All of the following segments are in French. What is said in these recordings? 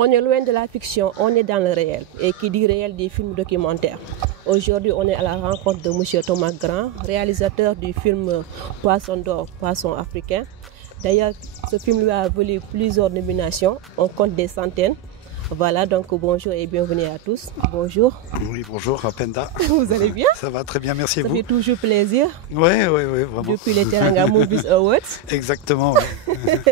On est loin de la fiction, on est dans le réel. Et qui dit réel dit film documentaire. Aujourd'hui, on est à la rencontre de M. Thomas Grand, réalisateur du film Poisson d'or, Poisson africain. D'ailleurs, ce film lui a valu plusieurs nominations, on compte des centaines. Voilà, donc bonjour et bienvenue à tous. Bonjour. Oui, bonjour, Penda. Vous allez bien? Ça va très bien, merci. Ça vous. fait toujours plaisir. Oui, vraiment. Depuis les Teranga Movies Awards. Exactement. Ouais.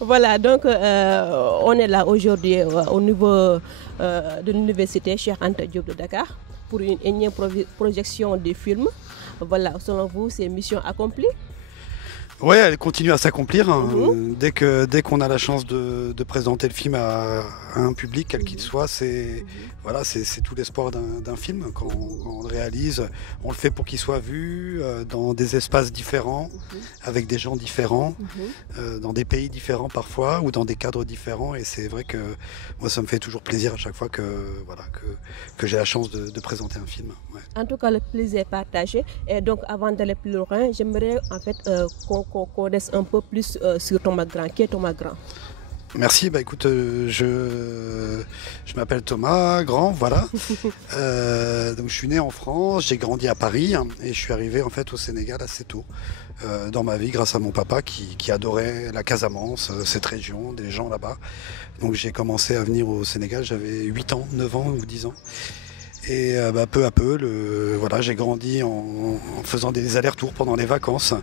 Voilà, donc on est là aujourd'hui au niveau de l'université Cheikh Anta Diop de Dakar pour une énième projection du film. Voilà, selon vous, c'est mission accomplie? Oui, elle continue à s'accomplir. Dès qu'on a la chance de présenter le film à un public, quel qu'il soit, c'est tout l'espoir d'un film. Quand on le réalise, on le fait pour qu'il soit vu dans des espaces différents, avec des gens différents, dans des pays différents parfois, ou dans des cadres différents. Et c'est vrai que moi, ça me fait toujours plaisir à chaque fois que j'ai la chance de présenter un film. Ouais. En tout cas, le plaisir est partagé. Et donc, avant d'aller plus loin, j'aimerais en fait qu'on connaisse un peu plus sur Thomas Grand. Qui est Thomas Grand? Merci, écoute, je m'appelle Thomas Grand, voilà. Donc je suis né en France, j'ai grandi à Paris et je suis arrivé en fait au Sénégal assez tôt dans ma vie grâce à mon papa qui adorait la Casamance, cette région, des gens là-bas. Donc j'ai commencé à venir au Sénégal, j'avais 8 ans, 9 ans ou 10 ans. Et peu à peu, j'ai grandi en faisant des allers-retours pendant les vacances.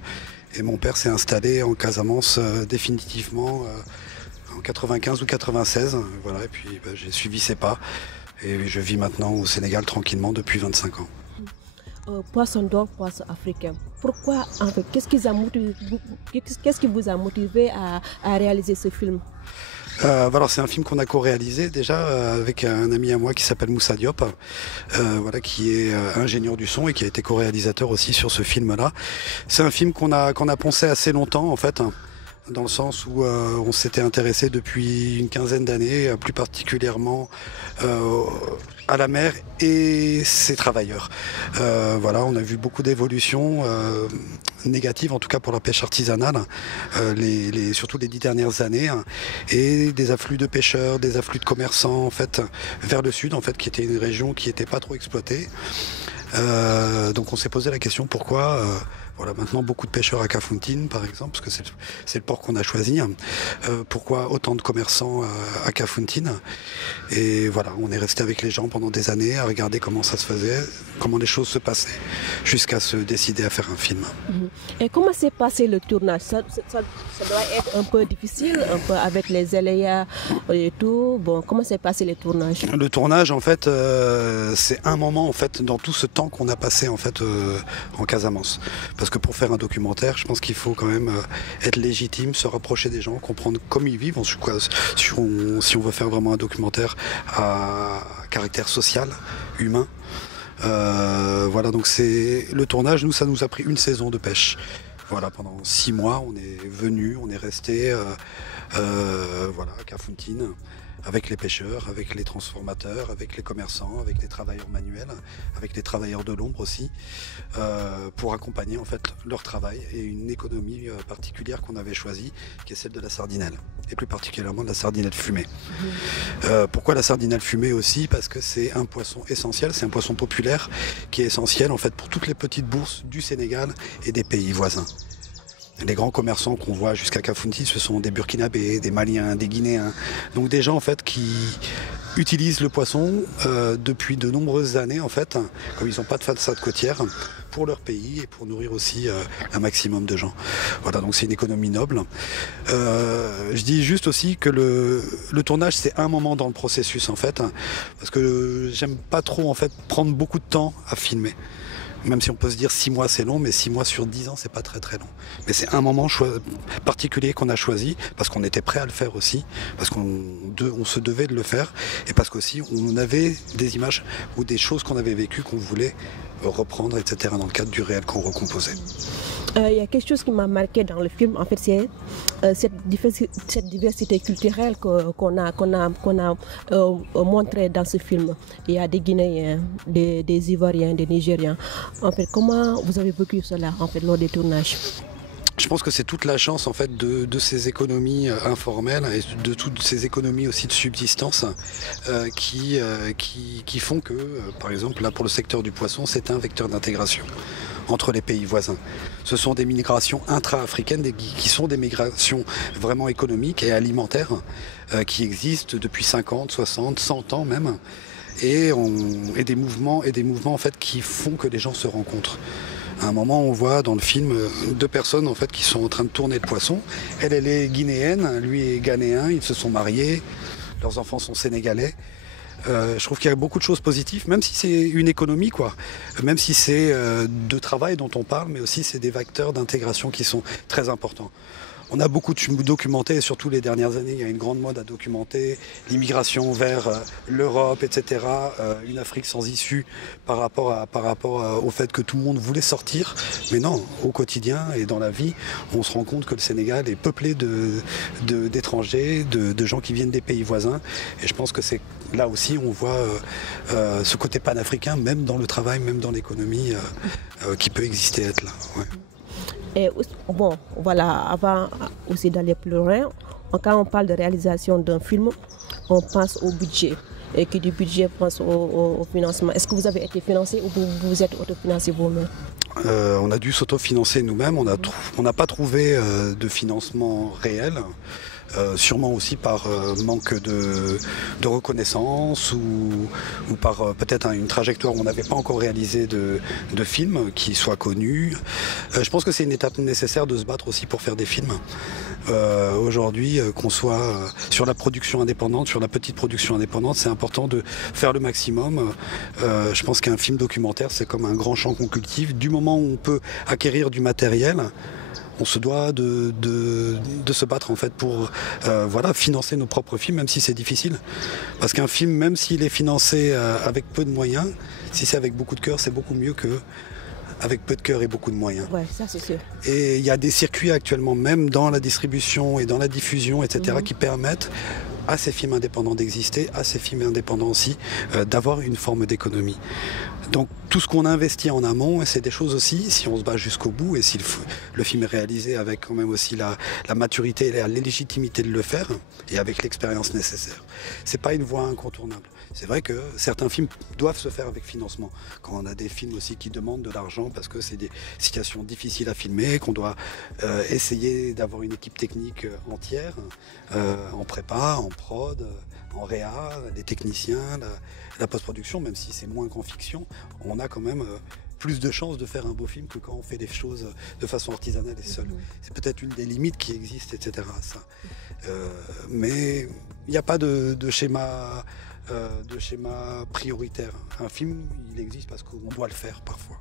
Et mon père s'est installé en Casamance définitivement en 95 ou 96. Voilà, et puis j'ai suivi ses pas. Et je vis maintenant au Sénégal tranquillement depuis 25 ans. Poisson d'or, Poisson africain. Pourquoi, en fait, qu'est-ce qui vous a motivé à réaliser ce film? C'est un film qu'on a co-réalisé déjà avec un ami à moi qui s'appelle Moussa Diop, qui est ingénieur du son et qui a été co-réalisateur aussi sur ce film-là. C'est un film qu'on a poncé assez longtemps en fait, dans le sens où on s'était intéressé depuis une quinzaine d'années, plus particulièrement à la mer et ses travailleurs. On a vu beaucoup d'évolutions négatives, en tout cas pour la pêche artisanale, surtout les 10 dernières années, et des afflux de pêcheurs, des afflux de commerçants en fait vers le sud, en fait, qui était une région qui n'était pas trop exploitée. Donc on s'est posé la question pourquoi. Maintenant beaucoup de pêcheurs à Kafountine par exemple, parce que c'est le port qu'on a choisi. Pourquoi autant de commerçants à Kafountine? Et voilà, on est resté avec les gens pendant des années à regarder comment ça se faisait, comment les choses se passaient, jusqu'à se décider à faire un film. Et comment s'est passé le tournage? Ça doit être un peu difficile, un peu avec les aléas et tout. Bon, comment s'est passé le tournage? Le tournage, en fait, c'est un moment en fait dans tout ce temps qu'on a passé en fait en Casamance. Parce que pour faire un documentaire, je pense qu'il faut quand même être légitime, se rapprocher des gens, comprendre comment ils vivent. Si on veut faire vraiment un documentaire à caractère social, humain. Donc c'est le tournage. Nous, ça nous a pris une saison de pêche. Pendant 6 mois, on est venu, on est resté à Kafountine, avec les pêcheurs, avec les transformateurs, avec les commerçants, avec les travailleurs manuels, avec les travailleurs de l'ombre aussi, pour accompagner en fait leur travail et une économie particulière qu'on avait choisie, qui est celle de la sardinelle, et plus particulièrement de la sardinelle fumée. Pourquoi la sardinelle fumée aussi? Parce que c'est un poisson essentiel, c'est un poisson populaire qui est essentiel en fait pour toutes les petites bourses du Sénégal et des pays voisins. Les grands commerçants qu'on voit jusqu'à Kafountine, ce sont des Burkinabés, des Maliens, des Guinéens. Donc des gens en fait qui utilisent le poisson depuis de nombreuses années en fait, comme ils n'ont pas de façade côtière, pour leur pays et pour nourrir aussi un maximum de gens. Donc c'est une économie noble. Je dis juste aussi que le tournage c'est un moment dans le processus en fait, parce que j'aime pas trop en fait prendre beaucoup de temps à filmer. Même si on peut se dire 6 mois c'est long, mais 6 mois sur 10 ans c'est pas très très long. Mais c'est un moment particulier qu'on a choisi, parce qu'on était prêt à le faire aussi, parce qu'on se devait de le faire, et parce qu'aussi on avait des images ou des choses qu'on avait vécues qu'on voulait reprendre, etc. dans le cadre du réel qu'on recomposait. Il y a quelque chose qui m'a marqué dans le film, en fait, c'est cette diversité culturelle qu'on a montrée dans ce film. Il y a des Guinéens, des Ivoiriens, des Nigériens. En fait, comment vous avez vécu cela en fait, lors des tournages? je pense que c'est toute la chance en fait de ces économies informelles et de toutes ces économies aussi de subsistance qui font que, par exemple, là pour le secteur du poisson, c'est un vecteur d'intégration entre les pays voisins. Ce sont des migrations intra-africaines qui sont des migrations vraiment économiques et alimentaires qui existent depuis 50, 60, 100 ans même et des mouvements en fait qui font que les gens se rencontrent. À un moment, on voit dans le film deux personnes en fait qui sont en train de tourner le poisson. Elle est guinéenne, lui est ghanéen, ils se sont mariés, leurs enfants sont sénégalais. Je trouve qu'il y a beaucoup de choses positives, même si c'est une économie, quoi. Même si c'est de travail dont on parle, mais aussi c'est des vecteurs d'intégration qui sont très importants. On a beaucoup documenté, et surtout les dernières années, il y a une grande mode à documenter l'immigration vers l'Europe, etc. Une Afrique sans issue par rapport au fait que tout le monde voulait sortir. Mais non, au quotidien et dans la vie, on se rend compte que le Sénégal est peuplé d'étrangers, de gens qui viennent des pays voisins. Et je pense que c'est là aussi, on voit ce côté panafricain, même dans le travail, même dans l'économie, qui peut exister, être là. Ouais. Et bon, voilà, avant aussi d'aller plus loin, quand on parle de réalisation d'un film, on pense au budget. Et qui dit budget pense au financement. Est-ce que vous avez été financé ou vous vous êtes autofinancé vous-même? On a dû s'autofinancer nous-mêmes. On n'a pas trouvé de financement réel. Sûrement aussi par manque de reconnaissance ou par peut-être une trajectoire où on n'avait pas encore réalisé de film qui soit connu. Je pense que c'est une étape nécessaire de se battre aussi pour faire des films. Aujourd'hui, qu'on soit sur la production indépendante, sur la petite production indépendante, c'est important de faire le maximum. Je pense qu'un film documentaire, c'est comme un grand champ qu'on cultive. Du moment où on peut acquérir du matériel, on se doit de se battre en fait pour financer nos propres films, même si c'est difficile. Parce qu'un film, même s'il est financé avec peu de moyens, si c'est avec beaucoup de cœur, c'est beaucoup mieux que avec peu de cœur et beaucoup de moyens. Ouais, ça c'est sûr. Et il y a des circuits actuellement, même dans la distribution et dans la diffusion, etc., qui permettent à ces films indépendants d'exister, à ces films indépendants aussi d'avoir une forme d'économie. Donc tout ce qu'on investit en amont, c'est des choses aussi, si on se bat jusqu'au bout et si le film est réalisé avec quand même aussi la maturité et la légitimité de le faire et avec l'expérience nécessaire, c'est pas une voie incontournable. C'est vrai que certains films doivent se faire avec financement. Quand on a des films aussi qui demandent de l'argent parce que c'est des situations difficiles à filmer, qu'on doit essayer d'avoir une équipe technique entière, en prépa, en prod, en réa, les techniciens, la post-production, même si c'est moins qu'en fiction, on a quand même plus de chances de faire un beau film que quand on fait des choses de façon artisanale et seule. C'est peut-être une des limites qui existent, etc. Ça. Mais il n'y a pas de schéma prioritaire. Un film, il existe parce qu'on doit le faire parfois.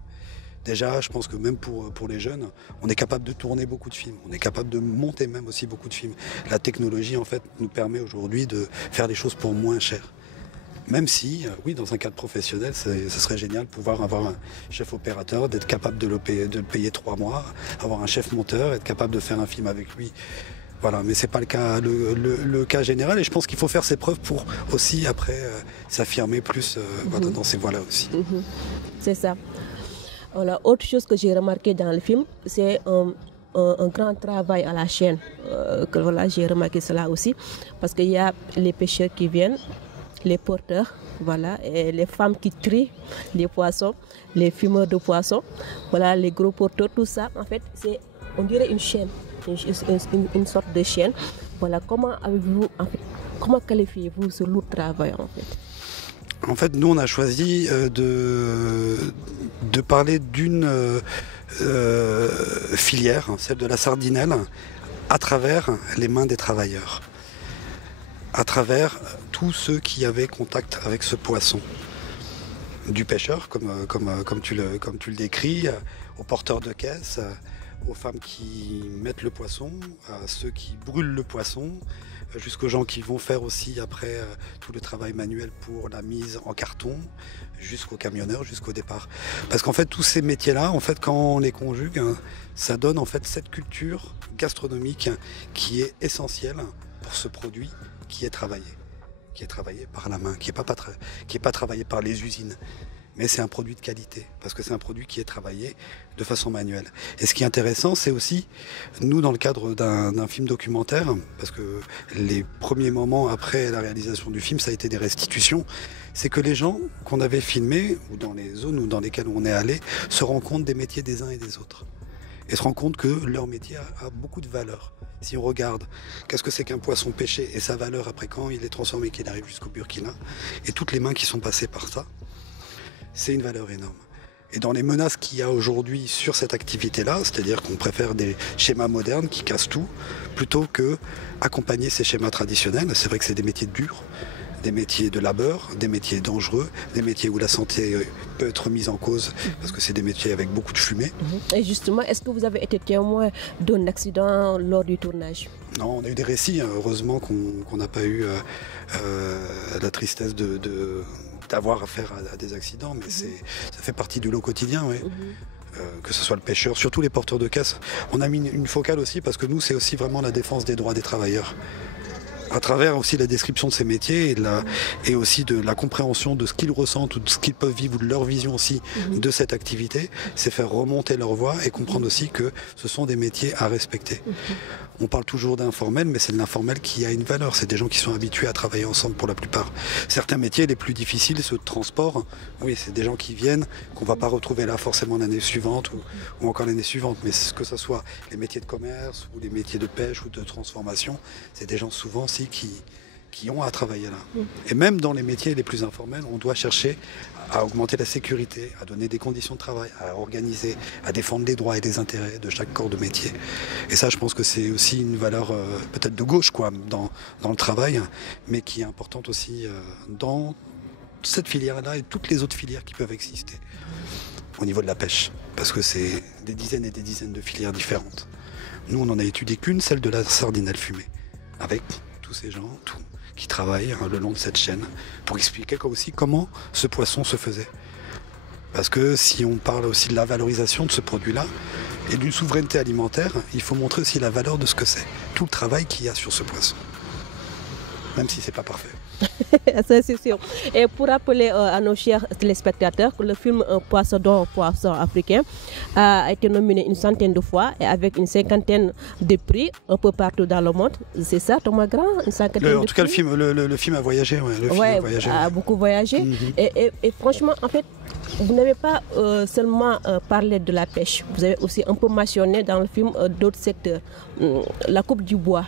Déjà, je pense que même pour les jeunes, on est capable de tourner beaucoup de films. On est capable de monter même aussi beaucoup de films. La technologie, en fait, nous permet aujourd'hui de faire des choses pour moins cher. Même si, oui, dans un cadre professionnel, ce serait génial de pouvoir avoir un chef opérateur, d'être capable de le payer 3 mois, avoir un chef monteur, être capable de faire un film avec lui. Voilà, mais c'est pas le cas général et je pense qu'il faut faire ses preuves pour aussi après s'affirmer plus dans ces voies-là aussi. C'est ça. Voilà, autre chose que j'ai remarqué dans le film, c'est un grand travail à la chaîne. J'ai remarqué cela aussi parce qu'il y a les pêcheurs qui viennent, les porteurs, et les femmes qui trient les poissons, les fumeurs de poissons, les gros porteurs, tout ça, en fait, on dirait une chaîne. Une sorte de chaîne. Comment qualifiez-vous ce lourd travail en fait? En fait, nous on a choisi de parler d'une filière, celle de la sardinelle, à travers les mains des travailleurs, à travers tous ceux qui avaient contact avec ce poisson. Du pêcheur, comme tu le décris, aux porteurs de caisse, aux femmes qui mettent le poisson, à ceux qui brûlent le poisson, jusqu'aux gens qui vont faire aussi après tout le travail manuel pour la mise en carton, jusqu'aux camionneurs, jusqu'au départ. Parce qu'en fait, tous ces métiers-là, en fait, quand on les conjugue, ça donne en fait cette culture gastronomique qui est essentielle pour ce produit qui est travaillé par la main, qui est pas travaillé par les usines, mais c'est un produit de qualité, parce que c'est un produit qui est travaillé de façon manuelle. Et ce qui est intéressant, c'est aussi, nous, dans le cadre d'un film documentaire, parce que les premiers moments après la réalisation du film, ça a été des restitutions, c'est que les gens qu'on avait filmés, ou dans les zones ou dans lesquelles on est allé, se rendent compte des métiers des uns et des autres. Et se rendent compte que leur métier a beaucoup de valeur. Si on regarde, qu'est-ce que c'est qu'un poisson pêché et sa valeur après quand il est transformé, qu'il arrive jusqu'au Burkina, et toutes les mains qui sont passées par ça, c'est une valeur énorme. Et dans les menaces qu'il y a aujourd'hui sur cette activité-là, c'est-à-dire qu'on préfère des schémas modernes qui cassent tout, plutôt que accompagner ces schémas traditionnels. C'est vrai que c'est des métiers durs, des métiers de labeur, des métiers dangereux, des métiers où la santé peut être mise en cause, parce que c'est des métiers avec beaucoup de fumée. Et justement, est-ce que vous avez été témoin d'un accident lors du tournage? Non, on a eu des récits, heureusement qu'on n'a pas eu la tristesse d'avoir affaire à des accidents, mais ça fait partie du lot quotidien, oui. Que ce soit le pêcheur, surtout les porteurs de caisse. On a mis une focale aussi, parce que nous, c'est aussi vraiment la défense des droits des travailleurs. À travers aussi la description de ces métiers et aussi de la compréhension de ce qu'ils ressentent ou de ce qu'ils peuvent vivre ou de leur vision aussi de cette activité, c'est faire remonter leur voix et comprendre aussi que ce sont des métiers à respecter. On parle toujours d'informel, mais c'est de l'informel qui a une valeur. C'est des gens qui sont habitués à travailler ensemble pour la plupart. Certains métiers les plus difficiles, ceux de transport, oui, c'est des gens qui viennent, qu'on ne va pas retrouver là forcément l'année suivante ou encore l'année suivante. Mais que ce soit les métiers de commerce ou les métiers de pêche ou de transformation, c'est des gens souvent aussi qui ont à travailler là. Et même dans les métiers les plus informels, on doit chercher à augmenter la sécurité, à donner des conditions de travail, à organiser, à défendre les droits et les intérêts de chaque corps de métier. Et ça, je pense que c'est aussi une valeur peut-être de gauche quoi, dans le travail, mais qui est importante aussi dans cette filière-là et toutes les autres filières qui peuvent exister au niveau de la pêche, parce que c'est des dizaines et des dizaines de filières différentes. Nous, on n'en a étudié qu'une, celle de la sardinelle fumée, avec tous ces gens qui travaillent le long de cette chaîne pour expliquer aussi comment ce poisson se faisait. Parce que si on parle aussi de la valorisation de ce produit-là et d'une souveraineté alimentaire, il faut montrer aussi la valeur de ce que c'est, tout le travail qu'il y a sur ce poisson, même si c'est pas parfait. Ça, c'est sûr. Et pour rappeler à nos chers téléspectateurs que le film Poisson d'or, poisson africain a été nominé une centaine de fois et avec une cinquantaine de prix un peu partout dans le monde. C'est ça, Thomas Grand, une cinquantaine de prix. En tout cas, le film a voyagé. Ouais, le film a voyagé. A beaucoup voyagé. Et franchement, en fait, vous n'avez pas seulement parlé de la pêche. Vous avez aussi un peu mentionné dans le film d'autres secteurs. La coupe du bois.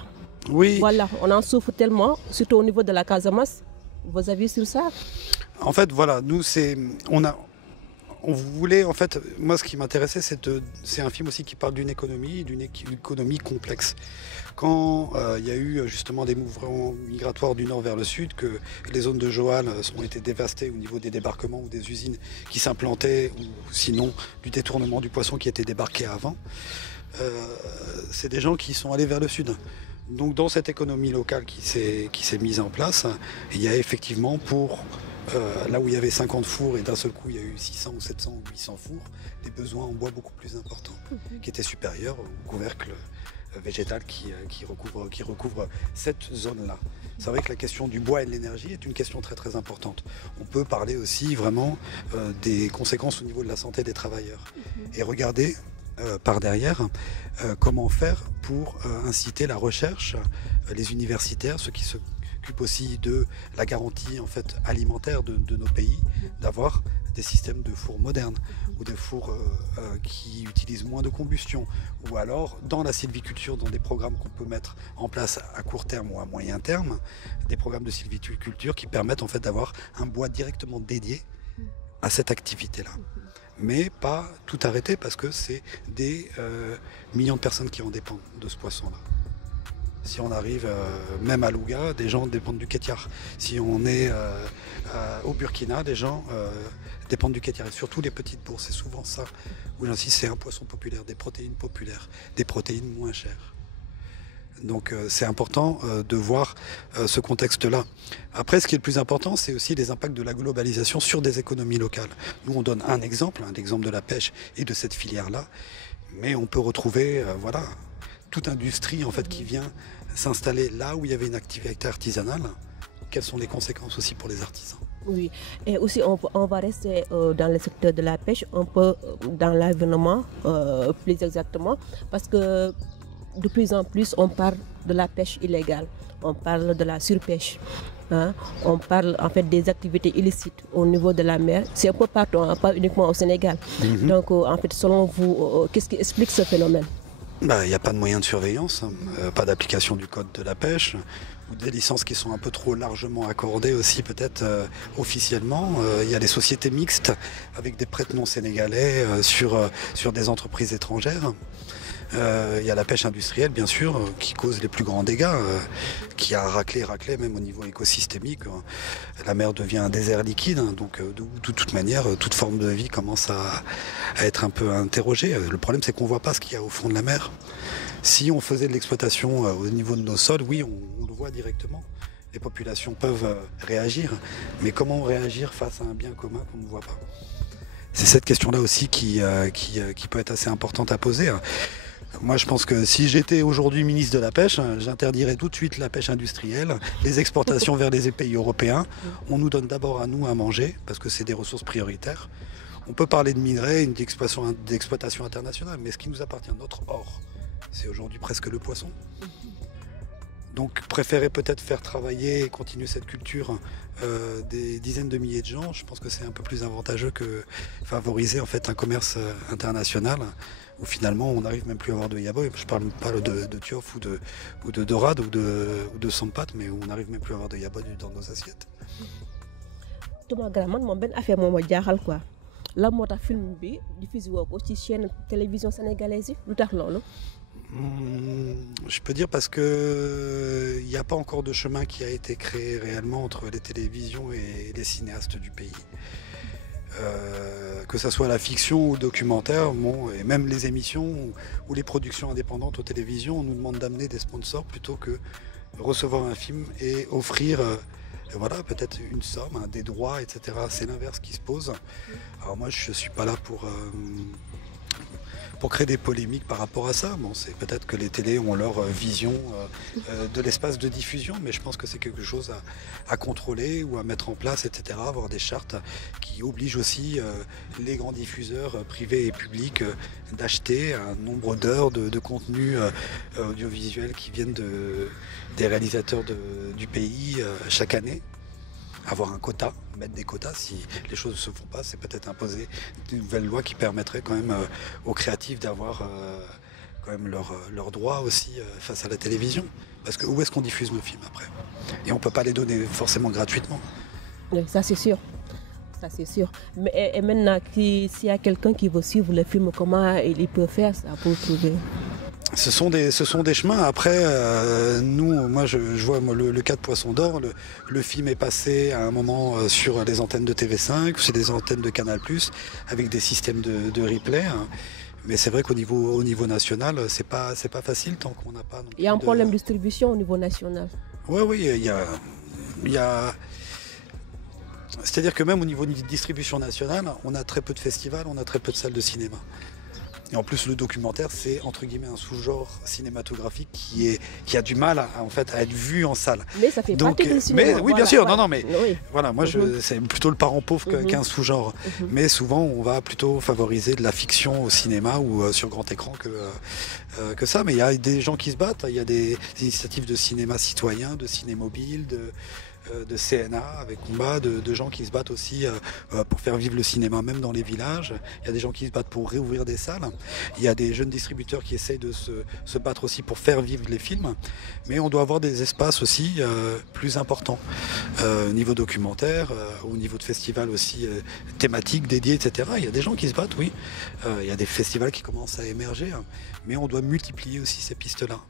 Oui. Voilà, on en souffre tellement, surtout au niveau de la Casamance. Vos avis sur ça? En fait, voilà, nous, on voulait, en fait, moi, ce qui m'intéressait, c'est un film aussi qui parle d'une économie complexe. Quand il y a eu justement des mouvements migratoires du nord vers le sud, que les zones de Joal ont été dévastées au niveau des débarquements ou des usines qui s'implantaient, ou sinon du détournement du poisson qui était débarqué avant, c'est des gens qui sont allés vers le sud. Donc dans cette économie locale qui s'est mise en place, il y a effectivement là où il y avait 50 fours et d'un seul coup il y a eu 600 ou 700 ou 800 fours, des besoins en bois beaucoup plus importants, qui étaient supérieurs au couvercle végétal qui recouvre cette zone-là. C'est vrai que la question du bois et de l'énergie est une question très très importante. On peut parler aussi vraiment des conséquences au niveau de la santé des travailleurs. Et regarder par derrière comment faire pour inciter la recherche, les universitaires, ceux qui s'occupent aussi de la garantie en fait alimentaire de nos pays, d'avoir des systèmes de fours modernes ou des fours qui utilisent moins de combustion, ou alors dans la sylviculture, dans des programmes qu'on peut mettre en place à court terme ou à moyen terme, des programmes de sylviculture qui permettent en fait d'avoir un bois directement dédié à cette activité-là. Mais pas tout arrêter parce que c'est des millions de personnes qui en dépendent de ce poisson-là. Si on arrive même à Louga, des gens dépendent du kétiar. Si on est au Burkina, des gens dépendent du kétiar. Et surtout les petites bourses, c'est souvent ça où j'insiste, c'est un poisson populaire, des protéines populaires, des protéines moins chères. Donc c'est important de voir ce contexte-là. Après, ce qui est le plus important, c'est aussi les impacts de la globalisation sur des économies locales. Nous, on donne un exemple, l'exemple de la pêche et de cette filière-là, mais on peut retrouver voilà, toute industrie en fait, qui vient s'installer là où il y avait une activité artisanale. Quelles sont les conséquences aussi pour les artisans ? Oui, et aussi on va rester dans le secteur de la pêche, un peu dans l'environnement plus exactement, parce que de plus en plus on parle de la pêche illégale, on parle de la surpêche, hein, on parle en fait des activités illicites au niveau de la mer, c'est un peu partout, hein, pas uniquement au Sénégal. Donc en fait selon vous, qu'est-ce qui explique ce phénomène? Il n'y a pas de moyens de surveillance, pas d'application du code de la pêche, ou des licences qui sont un peu trop largement accordées aussi peut-être officiellement. Il y a des sociétés mixtes avec des prête-noms sénégalais sur des entreprises étrangères. Il y a la pêche industrielle bien sûr qui cause les plus grands dégâts, qui a raclé même au niveau écosystémique. La mer devient un désert liquide, donc de toute manière toute forme de vie commence à être un peu interrogée. Le problème c'est qu'on ne voit pas ce qu'il y a au fond de la mer. Si on faisait de l'exploitation au niveau de nos sols, oui on le voit directement. Les populations peuvent réagir, mais comment réagir face à un bien commun qu'on ne voit pas? C'est cette question-là aussi qui peut être assez importante à poser. Moi, je pense que si j'étais aujourd'hui ministre de la Pêche, j'interdirais tout de suite la pêche industrielle, les exportations vers les pays européens. On nous donne d'abord à nous à manger, parce que c'est des ressources prioritaires. On peut parler de minerais, d'exploitation internationale, mais ce qui nous appartient, notre or, c'est aujourd'hui presque le poisson. Donc préférer peut-être faire travailler et continuer cette culture des dizaines de milliers de gens, je pense que c'est un peu plus avantageux que favoriser en fait un commerce international où finalement on n'arrive même plus à avoir de yaboy. Je parle pas de tiof ou de dorade ou de sampat, mais on n'arrive même plus à avoir de yaboy dans nos assiettes. Thomas Graham man moom benn affaire moom a jaaxal quoi lan moo tax film bi diffusé woo ko ci chaîne télévision sénégalaise yi lu tax loolu? Je peux dire parce que il n'y a pas encore de chemin qui a été créé réellement entre les télévisions et les cinéastes du pays. Que ce soit la fiction ou le documentaire, et même les émissions ou les productions indépendantes aux télévisions, on nous demande d'amener des sponsors plutôt que recevoir un film et offrir voilà, peut-être une somme, des droits, etc. C'est l'inverse qui se pose. Alors moi, je ne suis pas là pour créer des polémiques par rapport à ça. Bon, c'est peut-être que les télés ont leur vision de l'espace de diffusion, mais je pense que c'est quelque chose à contrôler ou à mettre en place, etc. Avoir des chartes qui obligent aussi les grands diffuseurs privés et publics d'acheter un nombre d'heures de contenu audiovisuel qui viennent des réalisateurs du pays chaque année. Avoir un quota, mettre des quotas, si les choses ne se font pas, c'est peut-être imposer une nouvelle loi qui permettrait quand même aux créatifs d'avoir quand même leurs droits aussi face à la télévision. Parce que où est-ce qu'on diffuse nos films après? Et on ne peut pas les donner forcément gratuitement. Oui, ça c'est sûr. Ça c'est sûr. Mais et maintenant, s'il y a quelqu'un qui veut suivre le film, comment il peut faire ça pour trouver? Ce sont des chemins. Après, moi je vois le cas de Poisson d'Or. Le film est passé à un moment sur les antennes de TV5, sur des antennes de Canal+, avec des systèmes de replay. Mais c'est vrai qu'au niveau national, c'est pas facile tant qu'on n'a pas. Il y a un problème de distribution au niveau national. Oui, il y a. C'est-à-dire que même au niveau de distribution nationale, on a très peu de festivals, on a très peu de salles de cinéma. Et en plus, le documentaire, c'est entre guillemets un sous-genre cinématographique qui a du mal à être vu en salle. Mais ça fait partie du cinéma. Mais, oui, voilà, bien sûr. voilà. Oui. Voilà, moi, c'est plutôt le parent pauvre qu'un sous-genre. Mais souvent, on va plutôt favoriser de la fiction au cinéma ou sur grand écran que ça. Mais il y a des gens qui se battent. Il y a des initiatives de cinéma citoyen, de ciné-mobile, de CNA avec combat, de gens qui se battent aussi pour faire vivre le cinéma même dans les villages. Il y a des gens qui se battent pour réouvrir des salles. Il y a des jeunes distributeurs qui essayent de se battre aussi pour faire vivre les films. Mais on doit avoir des espaces aussi plus importants au niveau documentaire, au niveau de festivals aussi thématiques dédiés, etc. Il y a des gens qui se battent, oui. Il y a des festivals qui commencent à émerger, mais on doit multiplier aussi ces pistes-là.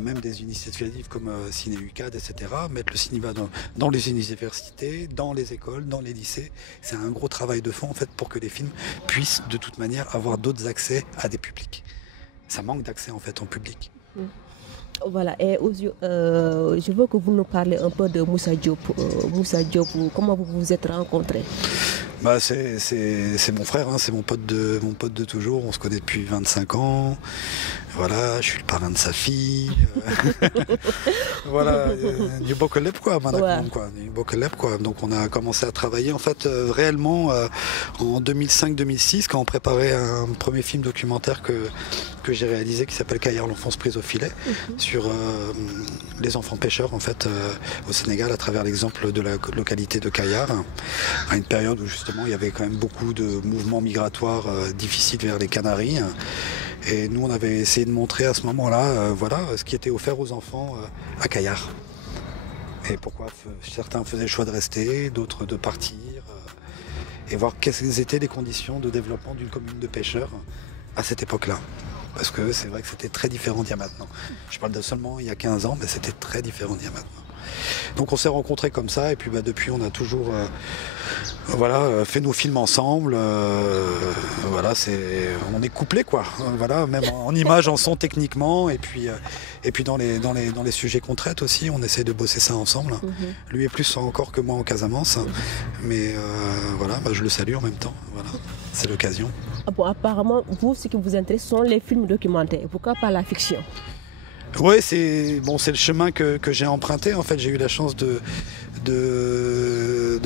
Même des initiatives comme Ciné-UCAD, etc., mettre le cinéma dans les universités, dans les écoles, dans les lycées. C'est un gros travail de fond en fait pour que les films puissent de toute manière avoir d'autres accès à des publics. Ça manque d'accès en fait en public. Voilà, et je veux que vous nous parlez un peu de Moussa Diop. Moussa Diop, comment vous vous êtes rencontrés? C'est mon frère, c'est mon pote de toujours. On se connaît depuis 25 ans. Voilà, je suis le parrain de sa fille. Voilà, du Bokelep quoi, Manakman, quoi, du Bokelep, quoi. Donc on a commencé à travailler en fait réellement en 2005-2006 quand on préparait un premier film documentaire que j'ai réalisé qui s'appelle Kayar, l'enfance prise au filet, sur les enfants pêcheurs en fait au Sénégal à travers l'exemple de la localité de Kayar, à une période où justement il y avait quand même beaucoup de mouvements migratoires difficiles vers les Canaries. Et nous, on avait essayé de montrer à ce moment-là voilà, ce qui était offert aux enfants à Kayar. Et pourquoi certains faisaient le choix de rester, d'autres de partir. Et voir quelles étaient les conditions de développement d'une commune de pêcheurs à cette époque-là. Parce que c'est vrai que c'était très différent d'il y a maintenant. Je parle de seulement il y a 15 ans, mais c'était très différent d'il y a maintenant. Donc on s'est rencontrés comme ça, et puis depuis on a toujours voilà, fait nos films ensemble. Voilà, on est couplés quoi. Voilà, même en image, en son techniquement, et puis dans les sujets qu'on traite aussi, on essaie de bosser ça ensemble. Lui est plus encore que moi en Casamance, mais voilà, je le salue en même temps. Voilà, c'est l'occasion. Ah bon, apparemment, vous, ce qui vous intéresse sont les films documentaires. Pourquoi pas la fiction? Oui, c'est le chemin que j'ai emprunté. En fait, j'ai eu la chance de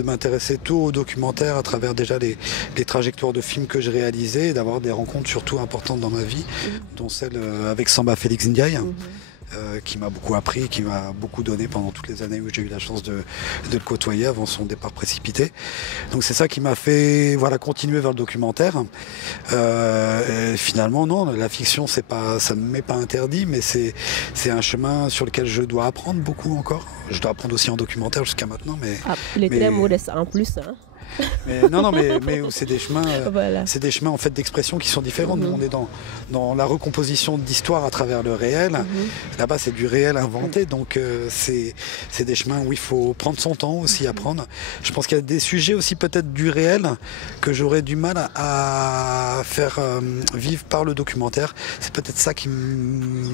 m'intéresser tout au documentaire à travers déjà les trajectoires de films que je réalisais et d'avoir des rencontres surtout importantes dans ma vie, dont celle avec Samba Félix Ndiaye. Qui m'a beaucoup appris, qui m'a beaucoup donné pendant toutes les années où j'ai eu la chance de le côtoyer avant son départ précipité. Donc c'est ça qui m'a fait continuer vers le documentaire. Finalement, non, la fiction, ça ne m'est pas interdit, mais c'est un chemin sur lequel je dois apprendre beaucoup encore. Je dois apprendre aussi en documentaire jusqu'à maintenant. Les très modestes en plus. Hein. Mais c'est des chemins, c'est des chemins en fait d'expression qui sont différents. Nous, on est dans la recomposition d'histoire à travers le réel. Là-bas, c'est du réel inventé, donc c'est des chemins où il faut prendre son temps aussi à prendre. Je pense qu'il y a des sujets aussi peut-être du réel que j'aurais du mal à faire vivre par le documentaire. C'est peut-être ça qui me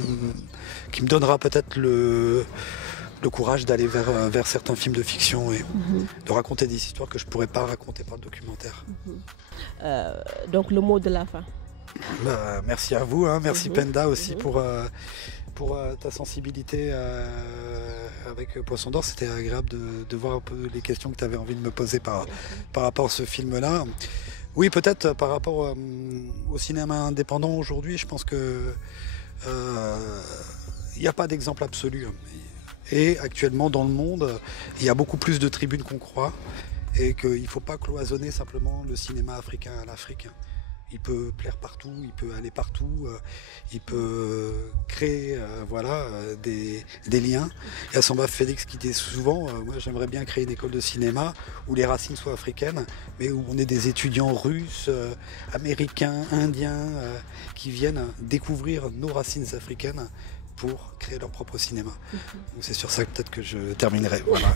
donnera peut-être le courage d'aller vers certains films de fiction et de raconter des histoires que je ne pourrais pas raconter par le documentaire. Donc le mot de la fin. Merci à vous, hein. Merci Penda aussi pour ta sensibilité avec Poisson d'Or. C'était agréable de voir un peu les questions que tu avais envie de me poser par rapport à ce film-là. Oui, peut-être par rapport au cinéma indépendant aujourd'hui, je pense que il n'y a pas d'exemple absolu. Et actuellement dans le monde, il y a beaucoup plus de tribunes qu'on croit et qu'il ne faut pas cloisonner simplement le cinéma africain à l'Afrique. Il peut plaire partout, il peut aller partout, il peut créer des liens. Il y a Samba Félix qui dit souvent, moi j'aimerais bien créer une école de cinéma où les racines soient africaines, mais où on ait des étudiants russes, américains, indiens, qui viennent découvrir nos racines africaines pour créer leur propre cinéma. Donc c'est sur ça que peut-être que je terminerai. Voilà.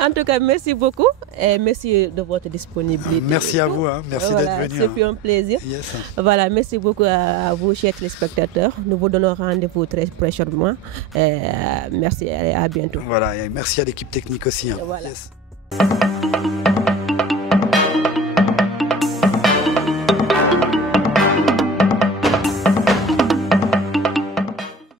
En tout cas, merci beaucoup et merci de votre disponibilité. Merci à vous, hein. Merci d'être venu. C'est un plaisir. Yes. Voilà, merci beaucoup à vous, chers téléspectateurs. Nous vous donnons rendez-vous très prochainement. Merci et à bientôt. Voilà, et merci à l'équipe technique aussi. Hein. Voilà. Yes.